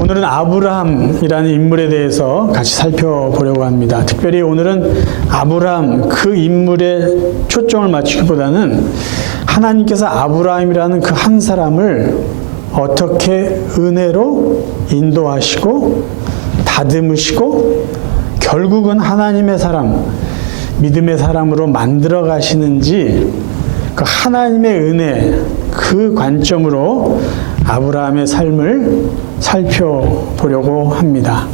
오늘은 아브라함이라는 인물에 대해서 같이 살펴보려고 합니다. 특별히 오늘은 아브라함 그 인물에 초점을 맞추기보다는 하나님께서 아브라함이라는 그 한 사람을 어떻게 은혜로 인도하시고 다듬으시고 결국은 하나님의 사람, 믿음의 사람으로 만들어 가시는지 그 하나님의 은혜 그 관점으로 아브라함의 삶을 살펴보려고 합니다.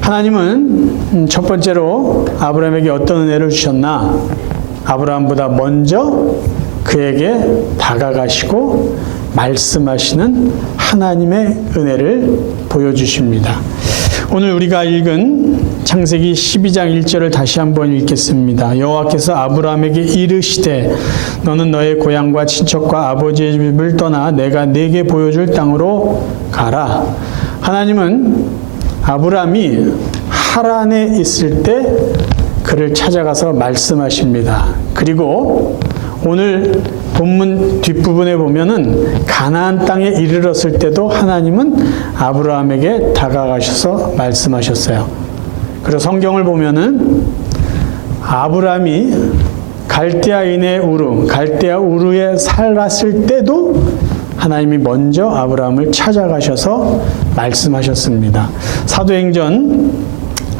하나님은 첫 번째로 아브라함에게 어떤 은혜를 주셨나? 아브라함보다 먼저 그에게 다가가시고 말씀하시는 하나님의 은혜를 보여주십니다. 오늘 우리가 읽은 창세기 12장 1절을 다시 한번 읽겠습니다. 여호와께서 아브라함에게 이르시되 너는 너의 고향과 친척과 아버지의 집을 떠나 내가 네게 보여줄 땅으로 가라. 하나님은 아브라함이 하란에 있을 때 그를 찾아가서 말씀하십니다. 그리고 오늘 본문 뒷부분에 보면은 가나안 땅에 이르렀을 때도 하나님은 아브라함에게 다가가셔서 말씀하셨어요. 그리고 성경을 보면은 아브라함이 갈대아인의 우르, 갈대아 우르에 살았을 때도 하나님이 먼저 아브라함을 찾아가셔서 말씀하셨습니다. 사도행전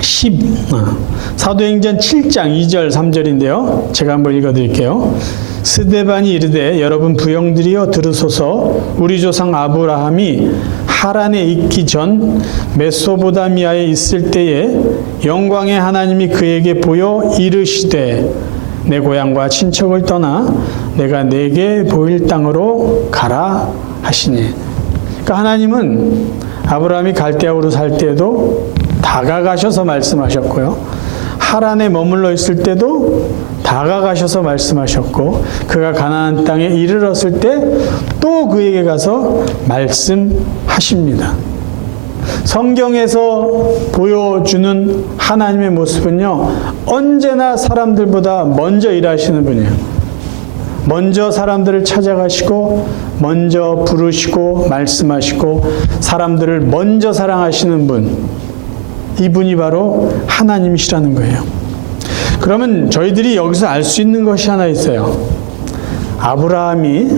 7장 2절 3절인데요. 제가 한번 읽어드릴게요. 스데반이 이르되 여러분 부형들이여 들으소서 우리 조상 아브라함이 하란에 있기 전 메소보다미아에 있을 때에 영광의 하나님이 그에게 보여 이르시되 내 고향과 친척을 떠나 내가 내게 보일 땅으로 가라 하시니. 그러니까 하나님은 아브라함이 갈대아우르 살 때도 다가가셔서 말씀하셨고요. 하란에 머물러 있을 때도 다가가셔서 말씀하셨고 그가 가나안 땅에 이르렀을 때 또 그에게 가서 말씀하십니다. 성경에서 보여주는 하나님의 모습은요, 언제나 사람들보다 먼저 일하시는 분이에요. 먼저 사람들을 찾아가시고 먼저 부르시고 말씀하시고 사람들을 먼저 사랑하시는 분, 이분이 바로 하나님이시라는 거예요. 그러면 저희들이 여기서 알 수 있는 것이 하나 있어요. 아브라함이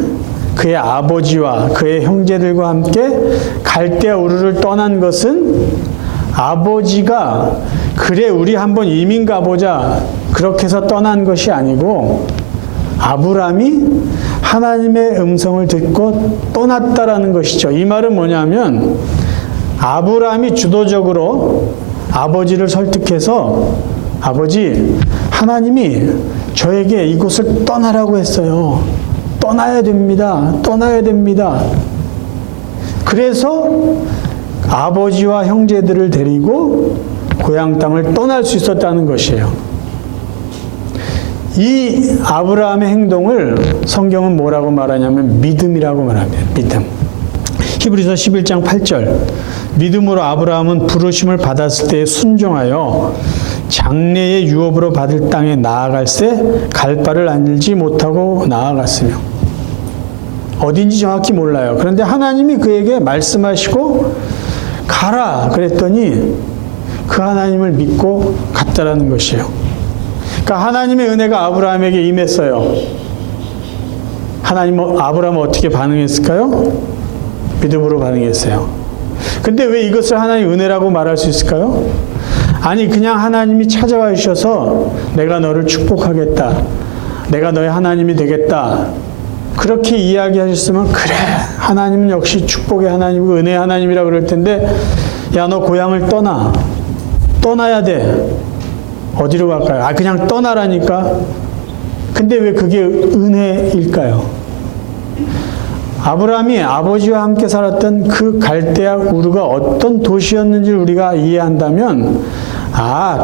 그의 아버지와 그의 형제들과 함께 갈대아 우르를 떠난 것은 아버지가 그래 우리 한번 이민 가보자 그렇게 해서 떠난 것이 아니고 아브라함이 하나님의 음성을 듣고 떠났다라는 것이죠. 이 말은 뭐냐면 아브라함이 주도적으로 아버지를 설득해서 아버지, 하나님이 저에게 이곳을 떠나라고 했어요. 떠나야 됩니다. 떠나야 됩니다. 그래서 아버지와 형제들을 데리고 고향 땅을 떠날 수 있었다는 것이에요. 이 아브라함의 행동을 성경은 뭐라고 말하냐면 믿음이라고 말합니다. 믿음. 히브리서 11장 8절. 믿음으로 아브라함은 부르심을 받았을 때 순종하여 장래의 유업으로 받을 땅에 나아갈새 갈 바를 알지 못하고 나아갔으며. 어딘지 정확히 몰라요. 그런데 하나님이 그에게 말씀하시고 가라 그랬더니 그 하나님을 믿고 갔다라는 것이에요. 그러니까 하나님의 은혜가 아브라함에게 임했어요. 아브라함은 어떻게 반응했을까요? 믿음으로 반응했어요. 근데 왜 이것을 하나님의 은혜라고 말할 수 있을까요? 아니 그냥 하나님이 찾아와 주셔서 내가 너를 축복하겠다. 내가 너의 하나님이 되겠다. 그렇게 이야기하셨으면 그래 하나님은 역시 축복의 하나님이고 은혜의 하나님이라고 그럴 텐데 야 너 고향을 떠나야 돼. 어디로 갈까요? 그냥 떠나라니까. 근데 왜 그게 은혜일까요? 아브라함이 아버지와 함께 살았던 그 갈대아 우르가 어떤 도시였는지를 우리가 이해한다면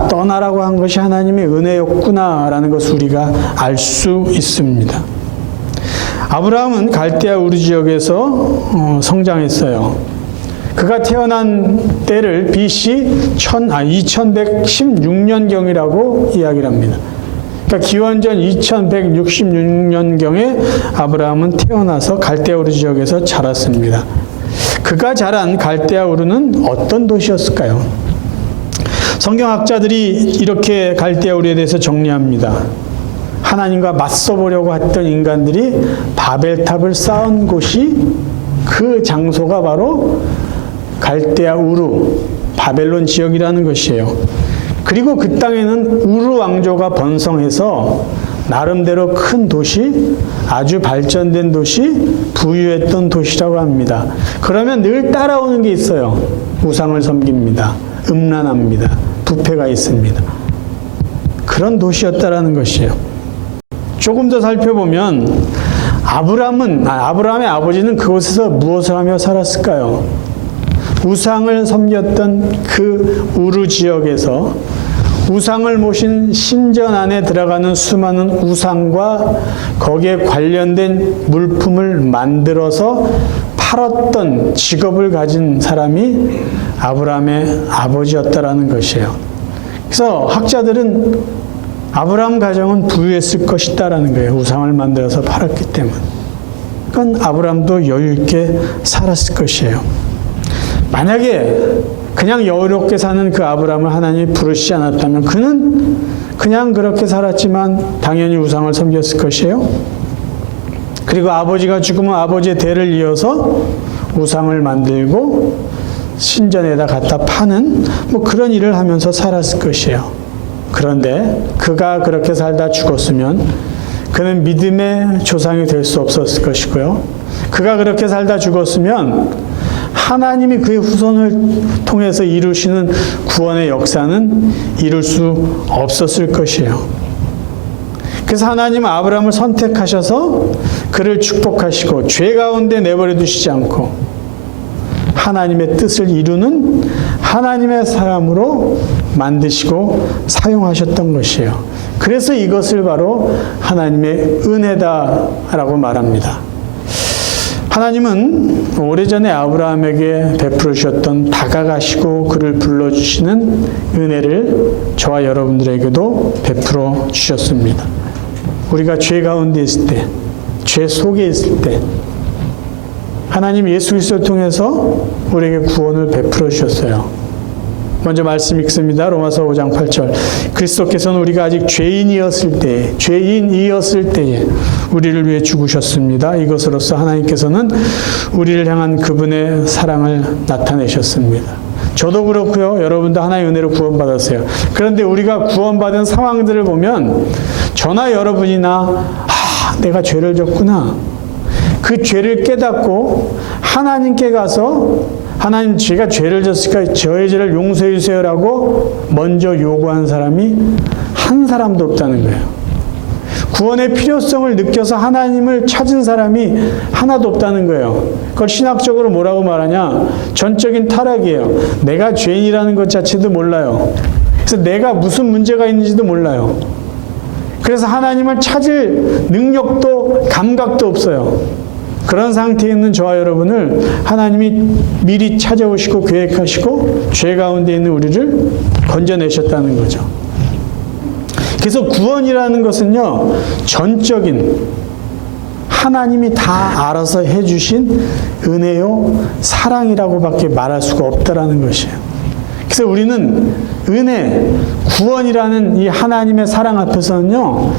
떠나라고 한 것이 하나님의 은혜였구나라는 것을 우리가 알 수 있습니다. 아브라함은 갈대아 우르 지역에서 성장했어요. 그가 태어난 때를 BC 2116년경이라고 이야기를 합니다. 그러니까 기원전 2166년경에 아브라함은 태어나서 갈대아 우르 지역에서 자랐습니다. 그가 자란 갈대아 우르는 어떤 도시였을까요? 성경학자들이 이렇게 갈대아 우르에 대해서 정리합니다. 하나님과 맞서보려고 했던 인간들이 바벨탑을 쌓은 곳이, 그 장소가 바로 갈대아 우르, 바벨론 지역이라는 것이에요. 그리고 그 땅에는 우르 왕조가 번성해서 나름대로 큰 도시, 아주 발전된 도시, 부유했던 도시라고 합니다. 그러면 늘 따라오는 게 있어요. 우상을 섬깁니다. 음란합니다. 부패가 있습니다. 그런 도시였다라는 것이에요. 조금 더 살펴보면 아브라함의 아버지는 그곳에서 무엇을 하며 살았을까요? 우상을 섬겼던 그 우르 지역에서 우상을 모신 신전 안에 들어가는 수많은 우상과 거기에 관련된 물품을 만들어서 팔았던 직업을 가진 사람이 아브라함의 아버지였다라는 것이에요. 그래서 학자들은 아브라함 가정은 부유했을 것이다라는 거예요. 우상을 만들어서 팔았기 때문에. 그건 아브라함도 여유 있게 살았을 것이에요. 만약에 그냥 여유롭게 사는 그 아브라함을 하나님이 부르시지 않았다면 그는 그냥 그렇게 살았지만 당연히 우상을 섬겼을 것이에요. 그리고 아버지가 죽으면 아버지의 대를 이어서 우상을 만들고 신전에다 갖다 파는 그런 일을 하면서 살았을 것이에요. 그런데 그가 그렇게 살다 죽었으면 그는 믿음의 조상이 될 수 없었을 것이고요. 그가 그렇게 살다 죽었으면 하나님이 그의 후손을 통해서 이루시는 구원의 역사는 이룰 수 없었을 것이에요. 그래서 하나님은 아브라함을 선택하셔서 그를 축복하시고 죄 가운데 내버려 두시지 않고 하나님의 뜻을 이루는 하나님의 사람으로 만드시고 사용하셨던 것이에요. 그래서 이것을 바로 하나님의 은혜다라고 말합니다. 하나님은 오래전에 아브라함에게 베풀어 주셨던 다가가시고 그를 불러주시는 은혜를 저와 여러분들에게도 베풀어 주셨습니다. 우리가 죄 가운데 있을 때, 죄 속에 있을 때 하나님 예수 그리스도를 통해서 우리에게 구원을 베풀어 주셨어요. 먼저 말씀 읽습니다. 로마서 5장 8절. 그리스도께서는 우리가 아직 죄인이었을 때에 우리를 위해 죽으셨습니다. 이것으로써 하나님께서는 우리를 향한 그분의 사랑을 나타내셨습니다. 저도 그렇고요. 여러분도 하나님의 은혜로 구원받았어요. 그런데 우리가 구원받은 상황들을 보면 저나 여러분이나 내가 죄를 졌구나. 그 죄를 깨닫고 하나님께 가서 하나님, 제가 죄를 졌으니까 저의 죄를 용서해 주세요라고 먼저 요구한 사람이 한 사람도 없다는 거예요. 구원의 필요성을 느껴서 하나님을 찾은 사람이 하나도 없다는 거예요. 그걸 신학적으로 뭐라고 말하냐? 전적인 타락이에요. 내가 죄인이라는 것 자체도 몰라요. 그래서 내가 무슨 문제가 있는지도 몰라요. 그래서 하나님을 찾을 능력도 감각도 없어요. 그런 상태에 있는 저와 여러분을 하나님이 미리 찾아오시고 계획하시고 죄 가운데 있는 우리를 건져내셨다는 거죠. 그래서 구원이라는 것은요, 전적인 하나님이 다 알아서 해주신 은혜요, 사랑이라고밖에 말할 수가 없다라는 것이에요. 그래서 우리는 은혜, 구원이라는 이 하나님의 사랑 앞에서는요,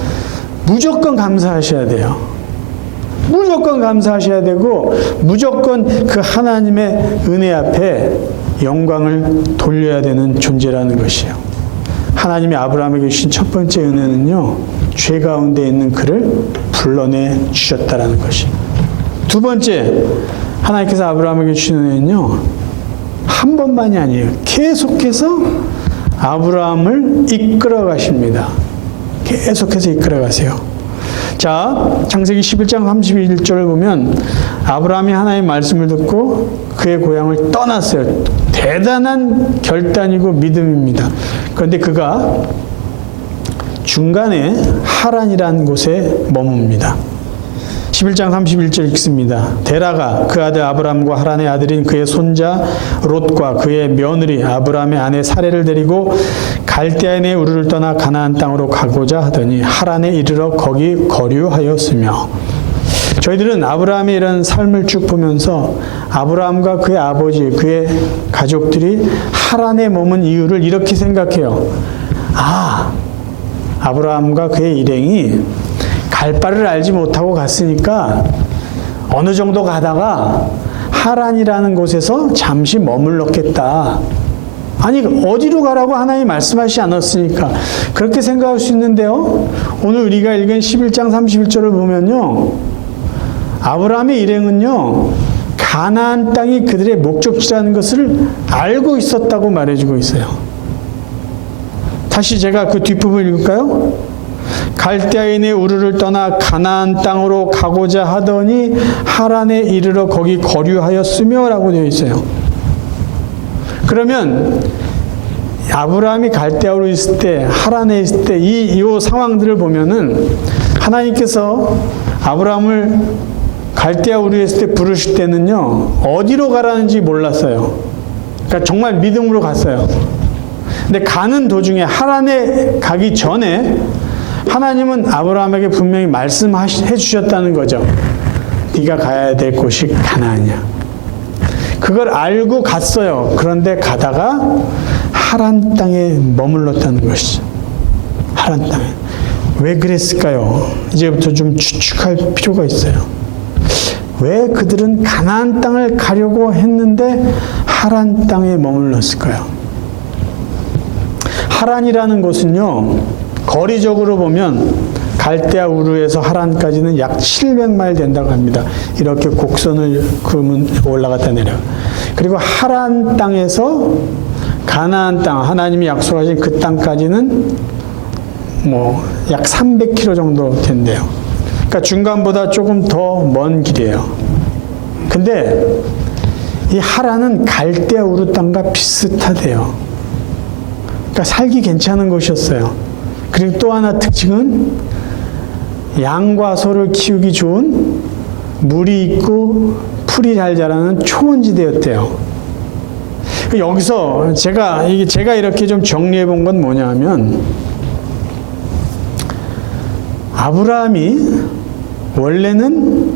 무조건 감사하셔야 돼요. 무조건 감사하셔야 되고 무조건 그 하나님의 은혜 앞에 영광을 돌려야 되는 존재라는 것이에요. 하나님이 아브라함에게 주신 첫 번째 은혜는요, 죄 가운데 있는 그를 불러내 주셨다라는 것이에요. 두 번째, 하나님께서 아브라함에게 주신 은혜는요, 한 번만이 아니에요. 계속해서 아브라함을 이끌어 가십니다. 계속해서 이끌어 가세요. 자, 창세기 11장 31절을 보면 아브라함이 하나님의 말씀을 듣고 그의 고향을 떠났어요. 대단한 결단이고 믿음입니다. 그런데 그가 중간에 하란이라는 곳에 머뭅니다. 11장 31절 읽습니다. 데라가 그 아들 아브람과 하란의 아들인 그의 손자 롯과 그의 며느리 아브람의 아내 사레를 데리고 갈대아인의 우르를 떠나 가나안 땅으로 가고자 하더니 하란에 이르러 거기 거류하였으며. 저희들은 아브라함의 이런 삶을 쭉 보면서 아브라함과 그의 아버지, 그의 가족들이 하란에 머문 이유를 이렇게 생각해요. 아, 아브라함과 그의 일행이 갈 바를 알지 못하고 갔으니까 어느 정도 가다가 하란이라는 곳에서 잠시 머물렀겠다. 아니, 어디로 가라고 하나님이 말씀하시지 않았으니까 그렇게 생각할 수 있는데요. 오늘 우리가 읽은 11장 31절을 보면요, 아브라함의 일행은요, 가나안 땅이 그들의 목적지라는 것을 알고 있었다고 말해주고 있어요. 다시 제가 그 뒷부분 읽을까요? 갈대아인의 우르를 떠나 가나안 땅으로 가고자 하더니 하란에 이르러 거기 거류하였으며 라고 되어 있어요. 그러면 아브라함이 갈대아우로 있을 때, 하란에 있을 때 이 상황들을 보면은 하나님께서 아브라함을 갈대아우로 있을 때 부르실 때는요, 어디로 가라는지 몰랐어요. 그러니까 정말 믿음으로 갔어요. 근데 가는 도중에, 하란에 가기 전에 하나님은 아브라함에게 분명히 말씀해 주셨다는 거죠. 네가 가야 될 곳이 가나안이야. 그걸 알고 갔어요. 그런데 가다가 하란 땅에 머물렀다는 것이죠. 하란 땅에. 왜 그랬을까요? 이제부터 좀 추측할 필요가 있어요. 왜 그들은 가나안 땅을 가려고 했는데 하란 땅에 머물렀을까요? 하란이라는 곳은요, 거리적으로 보면 갈대아 우르에서 하란까지는 약 700마일 된다고 합니다. 이렇게 곡선을 그으면 올라갔다 내려. 그리고 하란 땅에서 가나안 땅, 하나님이 약속하신 그 땅까지는 약 300km 정도 된대요. 그러니까 중간보다 조금 더 먼 길이에요. 근데 이 하란은 갈대아 우르 땅과 비슷하대요. 그러니까 살기 괜찮은 곳이었어요. 그리고 또 하나 특징은 양과 소를 키우기 좋은, 물이 있고 풀이 잘 자라는 초원지대였대요. 여기서 제가 이렇게 좀 정리해 본 건 뭐냐면, 아브라함이 원래는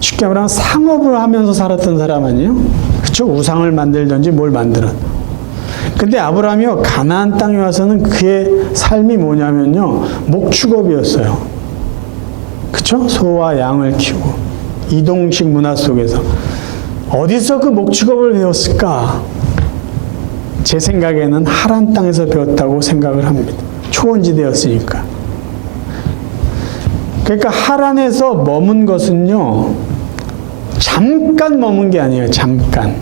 쉽게 말하면 상업을 하면서 살았던 사람 아니에요? 그렇죠? 우상을 만들든지 뭘 만들어. 근데 아브라함이요, 가나안 땅에 와서는 그의 삶이 뭐냐면요, 목축업이었어요. 그쵸? 소와 양을 키우고, 이동식 문화 속에서. 어디서 그 목축업을 배웠을까? 제 생각에는 하란 땅에서 배웠다고 생각을 합니다. 초원지대였으니까. 그러니까 하란에서 머문 것은요, 잠깐 머문 게 아니에요. 잠깐.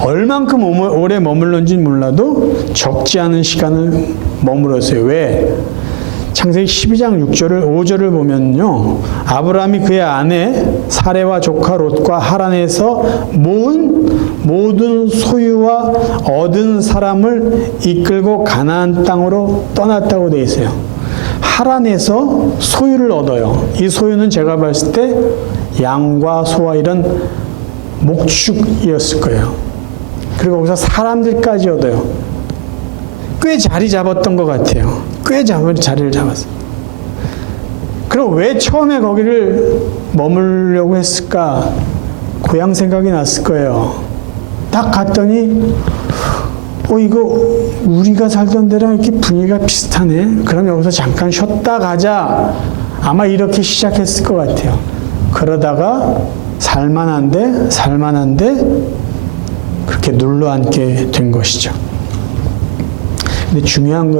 얼만큼 오래 머물렀는지 몰라도 적지 않은 시간을 머물렀어요. 왜? 창세기 12장 5절을 보면요, 아브라함이 그의 아내 사레와 조카 롯과 하란에서 모은 모든 소유와 얻은 사람을 이끌고 가나안 땅으로 떠났다고 되어 있어요. 하란에서 소유를 얻어요. 이 소유는 제가 봤을 때 양과 소와 이런 목축이었을 거예요. 그리고 거기서 사람들까지 얻어요. 꽤 자리 잡았던 것 같아요. 꽤 자리를 잡았어요. 그럼 왜 처음에 거기를 머물려고 했을까? 고향 생각이 났을 거예요. 딱 갔더니 이거 우리가 살던 데랑 이렇게 분위기가 비슷하네. 그럼 여기서 잠깐 쉬었다 가자. 아마 이렇게 시작했을 것 같아요. 그러다가 살만한데 그렇게 눌러앉게 된 것이죠. 근데 중요한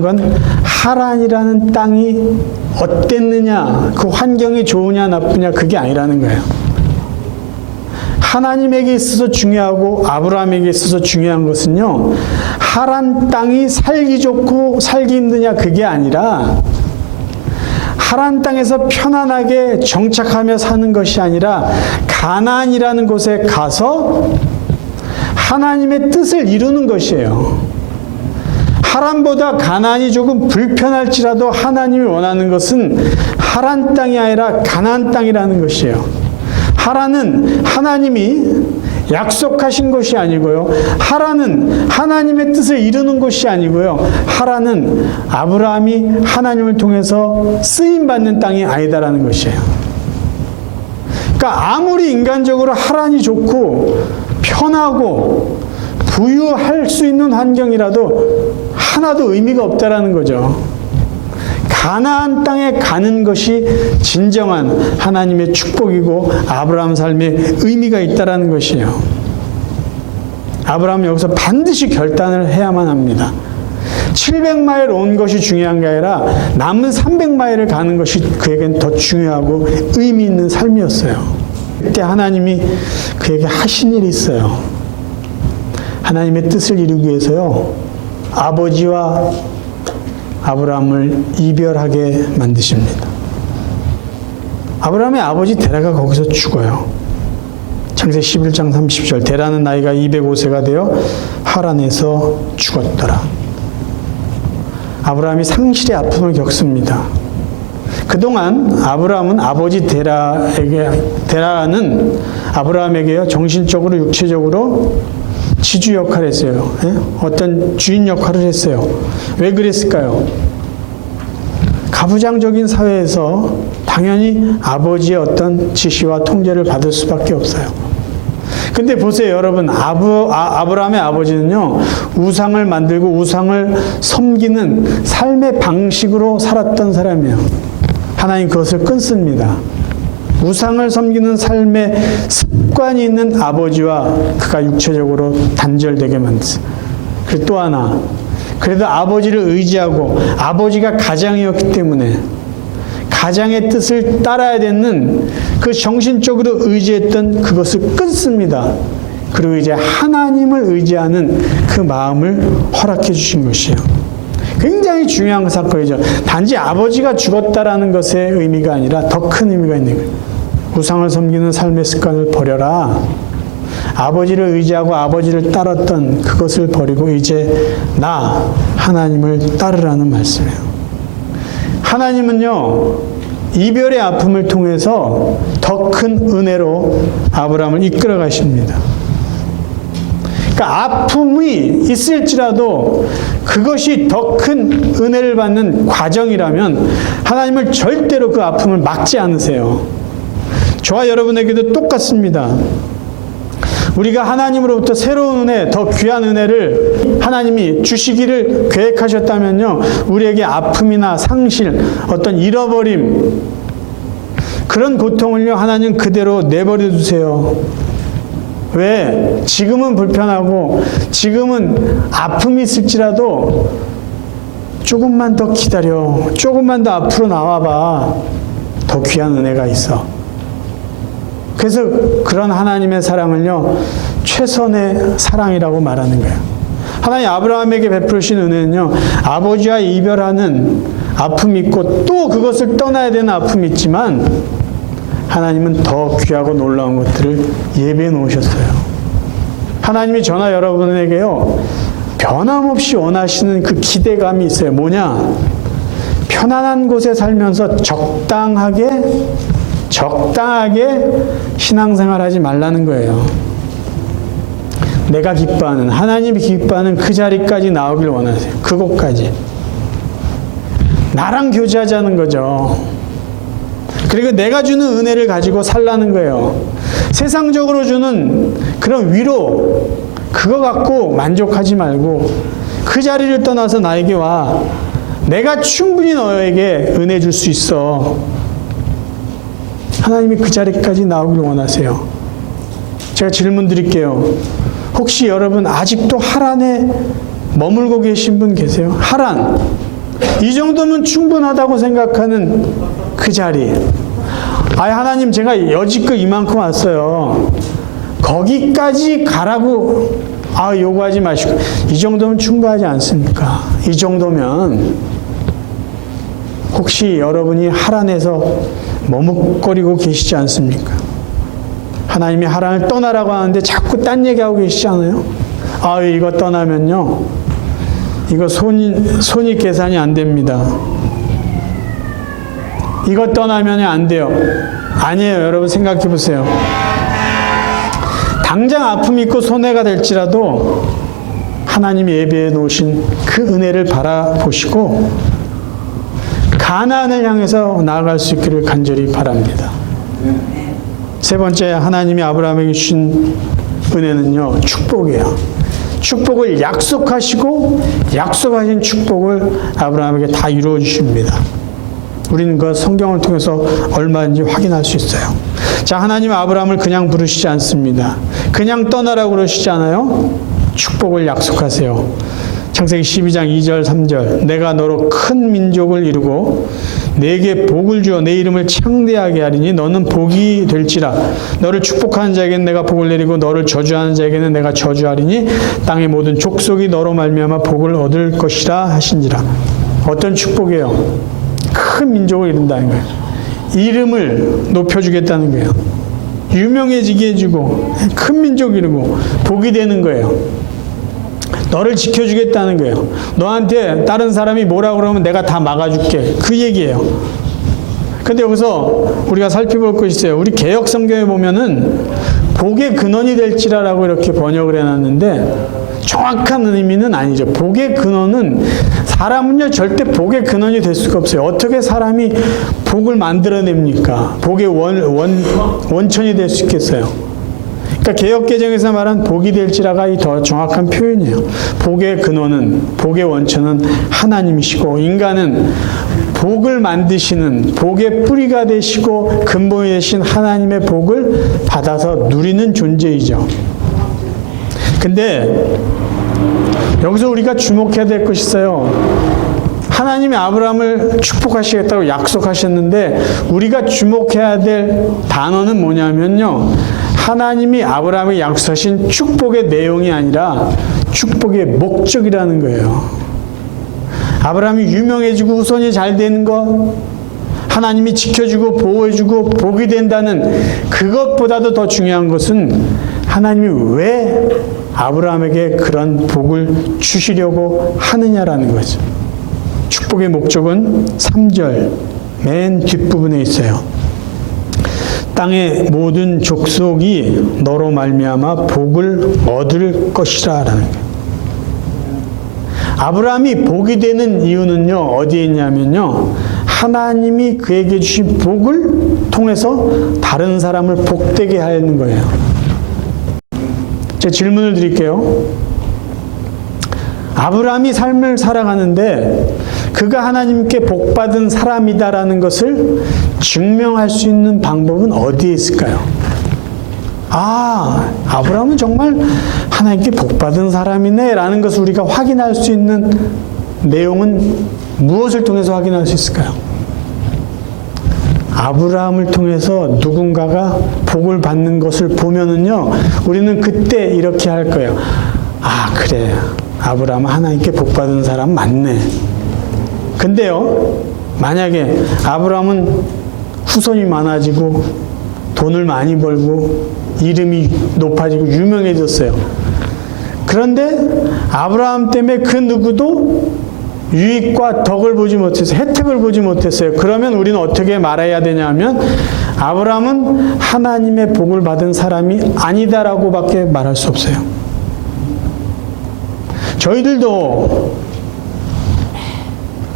건 하란이라는 땅이 어땠느냐, 그 환경이 좋으냐 나쁘냐, 그게 아니라는 거예요. 하나님에게 있어서 중요하고 아브라함에게 있어서 중요한 것은요, 하란 땅이 살기 좋고 살기 힘드냐, 그게 아니라 하란 땅에서 편안하게 정착하며 사는 것이 아니라 가나안이라는 곳에 가서 하나님의 뜻을 이루는 것이에요. 하란보다 가나안이 조금 불편할지라도 하나님이 원하는 것은 하란 땅이 아니라 가나안 땅이라는 것이에요. 하란은 하나님이 약속하신 것이 아니고요. 하라는 하나님의 뜻을 이루는 것이 아니고요. 하라는 아브라함이 하나님을 통해서 쓰임받는 땅이 아니다라는 것이에요. 그러니까 아무리 인간적으로 하란이 좋고 편하고 부유할 수 있는 환경이라도 하나도 의미가 없다라는 거죠. 가나안 땅에 가는 것이 진정한 하나님의 축복이고 아브라함 삶에 의미가 있다라는 것이에요. 아브라함은 여기서 반드시 결단을 해야만 합니다. 700마일 온 것이 중요한 게 아니라 남은 300마일을 가는 것이 그에겐 더 중요하고 의미 있는 삶이었어요. 그때 하나님이 그에게 하신 일이 있어요. 하나님의 뜻을 이루기 위해서요, 아버지와 아브라함을 이별하게 만드십니다. 아브라함의 아버지 데라가 거기서 죽어요. 창세기 11장 30절, 데라는 나이가 205세가 되어 하란에서 죽었더라. 아브라함이 상실의 아픔을 겪습니다. 그동안 아브라함은 아버지 데라는 아브라함에게요, 정신적으로 육체적으로 지주 역할을 했어요. 예? 어떤 주인 역할을 했어요. 왜 그랬을까요? 가부장적인 사회에서 당연히 아버지의 어떤 지시와 통제를 받을 수밖에 없어요. 근데 보세요, 여러분. 아브라함의 아버지는요, 우상을 만들고 우상을 섬기는 삶의 방식으로 살았던 사람이에요. 하나님 그것을 끊습니다. 우상을 섬기는 삶의 습관이 있는 아버지와 그가 육체적으로 단절되게 만들었어요. 그리고 또 하나, 그래도 아버지를 의지하고 아버지가 가장이었기 때문에 가장의 뜻을 따라야 되는 그 정신적으로 의지했던 그것을 끊습니다. 그리고 이제 하나님을 의지하는 그 마음을 허락해 주신 것이에요. 굉장히 중요한 사건이죠. 단지 아버지가 죽었다라는 것의 의미가 아니라 더 큰 의미가 있는 거예요. 우상을 섬기는 삶의 습관을 버려라. 아버지를 의지하고 아버지를 따랐던 그것을 버리고 이제 나 하나님을 따르라는 말씀이에요. 하나님은요, 이별의 아픔을 통해서 더 큰 은혜로 아브라함을 이끌어 가십니다. 그러니까 아픔이 있을지라도 그것이 더 큰 은혜를 받는 과정이라면 하나님을 절대로 그 아픔을 막지 않으세요. 저와 여러분에게도 똑같습니다. 우리가 하나님으로부터 새로운 은혜, 더 귀한 은혜를 하나님이 주시기를 계획하셨다면요, 우리에게 아픔이나 상실, 어떤 잃어버림, 그런 고통을요, 하나님 그대로 내버려 두세요. 왜? 지금은 불편하고 지금은 아픔이 있을지라도 조금만 더 기다려. 조금만 더 앞으로 나와봐. 더 귀한 은혜가 있어. 그래서 그런 하나님의 사랑을요, 최선의 사랑이라고 말하는 거예요. 하나님 아브라함에게 베푸신 은혜는요, 아버지와 이별하는 아픔이 있고 또 그것을 떠나야 되는 아픔이 있지만 하나님은 더 귀하고 놀라운 것들을 예배해 놓으셨어요. 하나님이 저나 여러분에게요, 변함없이 원하시는 그 기대감이 있어요. 뭐냐? 편안한 곳에 살면서 적당하게 신앙생활하지 말라는 거예요. 내가 기뻐하는, 하나님이 기뻐하는 그 자리까지 나오길 원하세요. 그곳까지. 나랑 교제하자는 거죠. 그리고 내가 주는 은혜를 가지고 살라는 거예요. 세상적으로 주는 그런 위로, 그거 갖고 만족하지 말고 그 자리를 떠나서 나에게 와. 내가 충분히 너에게 은혜 줄 수 있어. 하나님이 그 자리까지 나오길 원하세요. 제가 질문 드릴게요. 혹시 여러분 아직도 하란에 머물고 계신 분 계세요? 하란. 이 정도면 충분하다고 생각하는 그 자리. 하나님 제가 여지껏 이만큼 왔어요. 거기까지 가라고 요구하지 마시고, 이 정도면 충분하지 않습니까? 이 정도면 혹시 여러분이 하란에서 머뭇거리고 계시지 않습니까? 하나님이 하란을 떠나라고 하는데 자꾸 딴 얘기하고 계시지 않아요? 이거 떠나면요, 이거 손익 계산이 안 됩니다. 이거 떠나면 안 돼요. 아니에요. 여러분 생각해 보세요. 당장 아픔이 있고 손해가 될지라도 하나님이 예비해 놓으신 그 은혜를 바라보시고 가나안을 향해서 나아갈 수 있기를 간절히 바랍니다. 세 번째, 하나님이 아브라함에게 주신 은혜는요, 축복이에요. 축복을 약속하시고 약속하신 축복을 아브라함에게 다 이루어 주십니다. 우리는 그 성경을 통해서 얼마든지 확인할 수 있어요. 자, 하나님은 아브라함을 그냥 부르시지 않습니다. 그냥 떠나라고 그러시지 않아요? 축복을 약속하세요. 창세기 12장 2절 3절 내가 너로 큰 민족을 이루고 내게 복을 주어 내 이름을 창대하게 하리니 너는 복이 될지라. 너를 축복하는 자에게는 내가 복을 내리고 너를 저주하는 자에게는 내가 저주하리니 땅의 모든 족속이 너로 말미암아 복을 얻을 것이라 하신지라. 어떤 축복이에요? 큰 민족을 이룬다는 거예요. 이름을 높여주겠다는 거예요. 유명해지게 해주고 큰 민족 이루고 복이 되는 거예요. 너를 지켜주겠다는 거예요. 너한테 다른 사람이 뭐라 그러면 내가 다 막아줄게. 그 얘기예요. 근데 여기서 우리가 살펴볼 것이 있어요. 우리 개역 성경에 보면은 복의 근원이 될지라라고 이렇게 번역을 해놨는데 정확한 의미는 아니죠. 복의 근원은 사람은요 절대 복의 근원이 될 수가 없어요. 어떻게 사람이 복을 만들어냅니까? 복의 원천이 될 수 있겠어요. 그러니까 개역개정에서 말한 복이 될지라가 이 더 정확한 표현이에요. 복의 근원은, 복의 원천은 하나님이시고 인간은 복을 만드시는 복의 뿌리가 되시고 근본이 되신 하나님의 복을 받아서 누리는 존재이죠. 근데 여기서 우리가 주목해야 될 것이 있어요. 하나님이 아브라함을 축복하시겠다고 약속하셨는데 우리가 주목해야 될 단어는 뭐냐면요. 하나님이 아브라함에게 약속하신 축복의 내용이 아니라 축복의 목적이라는 거예요. 아브라함이 유명해지고 후손이 잘 되는 것, 하나님이 지켜주고 보호해주고 복이 된다는 그것보다도 더 중요한 것은 하나님이 왜 아브라함에게 그런 복을 주시려고 하느냐라는 거죠. 축복의 목적은 3절 맨 뒷부분에 있어요. 땅의 모든 족속이 너로 말미암아 복을 얻을 것이라라는 거예요. 아브라함이 복이 되는 이유는요 어디에 있냐면요 하나님이 그에게 주신 복을 통해서 다른 사람을 복되게 하는 거예요. 제가 질문을 드릴게요. 아브라함이 삶을 살아가는데 그가 하나님께 복받은 사람이다라는 것을 증명할 수 있는 방법은 어디에 있을까요? 아, 아브라함은 정말 하나님께 복받은 사람이네 라는 것을 우리가 확인할 수 있는 내용은 무엇을 통해서 확인할 수 있을까요? 아브라함을 통해서 누군가가 복을 받는 것을 보면은요 우리는 그때 이렇게 할 거예요. 아, 그래, 아브라함은 하나님께 복받은 사람 맞네. 근데요 만약에 아브라함은 후손이 많아지고 돈을 많이 벌고 이름이 높아지고 유명해졌어요. 그런데 아브라함 때문에 그 누구도 유익과 덕을 보지 못했어요. 혜택을 보지 못했어요. 그러면 우리는 어떻게 말해야 되냐면 아브라함은 하나님의 복을 받은 사람이 아니다라고 밖에 말할 수 없어요. 저희들도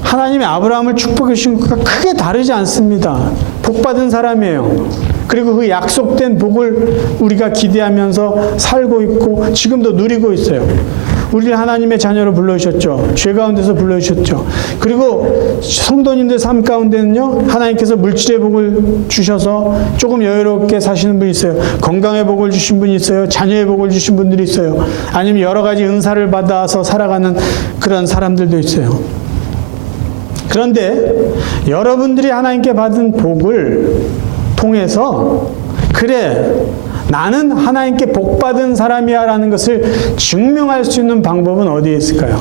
하나님이 아브라함을 축복해 주신 것과 크게 다르지 않습니다. 복받은 사람이에요. 그리고 그 약속된 복을 우리가 기대하면서 살고 있고 지금도 누리고 있어요. 우리를 하나님의 자녀로 불러주셨죠. 죄 가운데서 불러주셨죠. 그리고 성도님들 삶 가운데는요 하나님께서 물질의 복을 주셔서 조금 여유롭게 사시는 분이 있어요. 건강의 복을 주신 분이 있어요. 자녀의 복을 주신 분들이 있어요. 아니면 여러 가지 은사를 받아서 살아가는 그런 사람들도 있어요. 그런데 여러분들이 하나님께 받은 복을 통해서 그래 나는 하나님께 복받은 사람이야 라는 것을 증명할 수 있는 방법은 어디에 있을까요?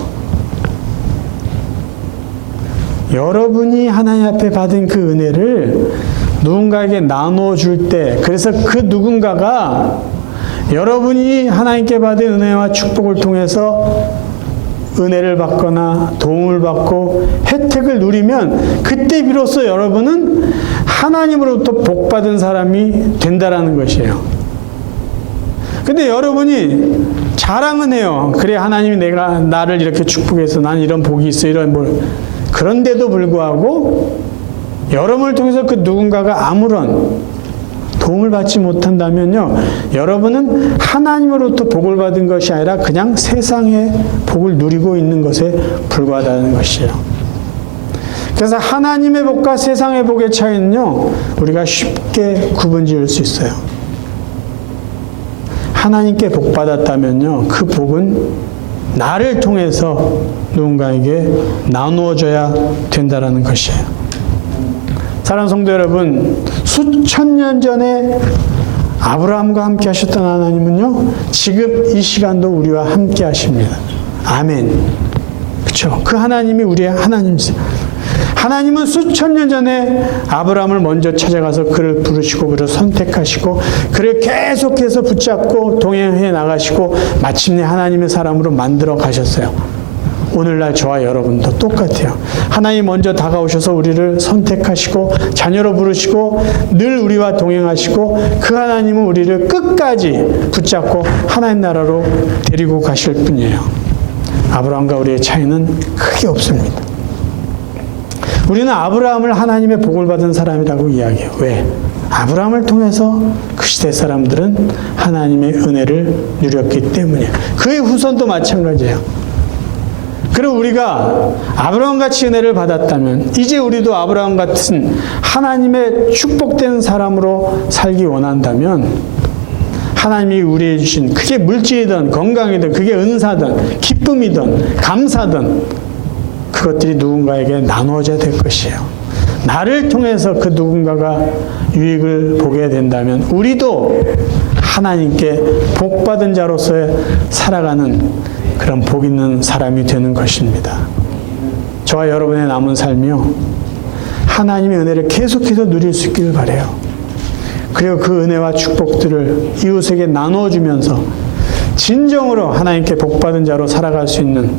여러분이 하나님 앞에 받은 그 은혜를 누군가에게 나눠줄 때 그래서 그 누군가가 여러분이 하나님께 받은 은혜와 축복을 통해서 은혜를 받거나 도움을 받고 혜택을 누리면 그때 비로소 여러분은 하나님으로부터 복받은 사람이 된다라는 것이에요. 근데 여러분이 자랑은 해요. 그래, 하나님이 나를 이렇게 축복해서 난 이런 복이 있어, 이런 뭘. 그런데도 불구하고 여러분을 통해서 그 누군가가 아무런 도움을 받지 못한다면요, 여러분은 하나님으로부터 복을 받은 것이 아니라 그냥 세상의 복을 누리고 있는 것에 불과하다는 것이에요. 그래서 하나님의 복과 세상의 복의 차이는요, 우리가 쉽게 구분 지을 수 있어요. 하나님께 복 받았다면요, 그 복은 나를 통해서 누군가에게 나누어져야 된다는 것이에요. 사랑하는 성도 여러분, 수천 년 전에 아브라함과 함께 하셨던 하나님은요, 지금 이 시간도 우리와 함께 하십니다. 아멘. 그렇죠? 그 하나님이 우리의 하나님이세요. 하나님은 수천 년 전에 아브라함을 먼저 찾아가서 그를 부르시고 그를 선택하시고 그를 계속해서 붙잡고 동행해 나가시고 마침내 하나님의 사람으로 만들어 가셨어요. 오늘날 저와 여러분도 똑같아요. 하나님 먼저 다가오셔서 우리를 선택하시고 자녀로 부르시고 늘 우리와 동행하시고 그 하나님은 우리를 끝까지 붙잡고 하나님 나라로 데리고 가실 분이에요. 아브라함과 우리의 차이는 크게 없습니다. 우리는 아브라함을 하나님의 복을 받은 사람이라고 이야기해요. 왜? 아브라함을 통해서 그 시대 사람들은 하나님의 은혜를 누렸기 때문이에요. 그의 후손도 마찬가지예요. 그리고 우리가 아브라함같이 은혜를 받았다면 이제 우리도 아브라함 같은 하나님의 축복된 사람으로 살기 원한다면 하나님이 우리에게 주신 그게 물질이든 건강이든 그게 은사든 기쁨이든 감사든 그것들이 누군가에게 나누어져야 될 것이에요. 나를 통해서 그 누군가가 유익을 보게 된다면 우리도 하나님께 복받은 자로서 살아가는 그런 복 있는 사람이 되는 것입니다. 저와 여러분의 남은 삶이요, 하나님의 은혜를 계속해서 누릴 수 있기를 바라요. 그리고 그 은혜와 축복들을 이웃에게 나눠주면서 진정으로 하나님께 복받은 자로 살아갈 수 있는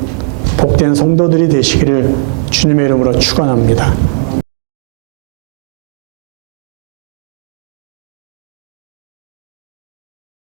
복된 성도들이 되시기를 주님의 이름으로 축원합니다.